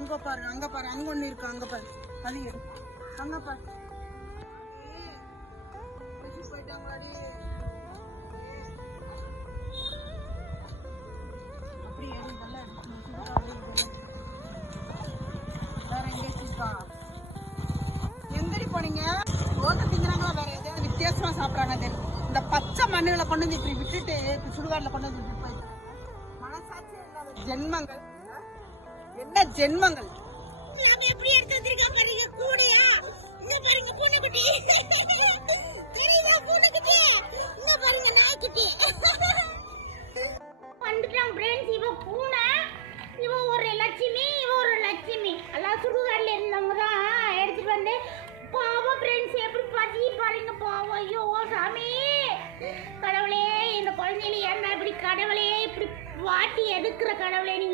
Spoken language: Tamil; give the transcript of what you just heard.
அங்க பாரு அங்க பாரு, அங்க ஒண்ணு இருக்கு, அங்க பாரு. அது அங்க பாரு. போயிட்டாங்களாடி. அப்படி ஏறி நல்லா வேற எங்கேயும் இருக்கா? எங்கடி போனீங்க? தோசை திங்கிறாங்களா வேற எதாவது வித்தியாசமா சாப்பிட்றாங்க தெரியும். இந்த பச்சை மண்ணுகளை கொண்டு வந்து இப்படி விட்டுட்டு சுடுகாட்டில் கொண்டு வந்து விட்டு போயிட்டு மனசாட்சி இல்லாத ஜென்மங்கள். என்ன ஜென்மங்கள்? எப்படி எடுத்து வந்திருக்கா பாருங்க கூடையா. இங்க பாருங்க பூனைக்குட்டி. தெரியுதா பூனைக்குட்டி? இங்க பாருங்க நாய்க்குட்டி. வந்துட்டான் ஃப்ரெண்ட்ஸ். இவ பூனை, இவ ஒரு லட்சுமி, இவ ஒரு லட்சுமி. எல்லாம் சுடுகாட்டில் இருந்தவங்க தான் எடுத்துட்டு வந்து. பாவம் ஃப்ரெண்ட்ஸ், எப்படி பசி பாருங்க பாவம். ஐயோ சாமி கடவுளே, இந்த குழந்தையில என்ன இப்படி கடவுளே இப்படி வாட்டி எடுக்கிற கடவுளே நீ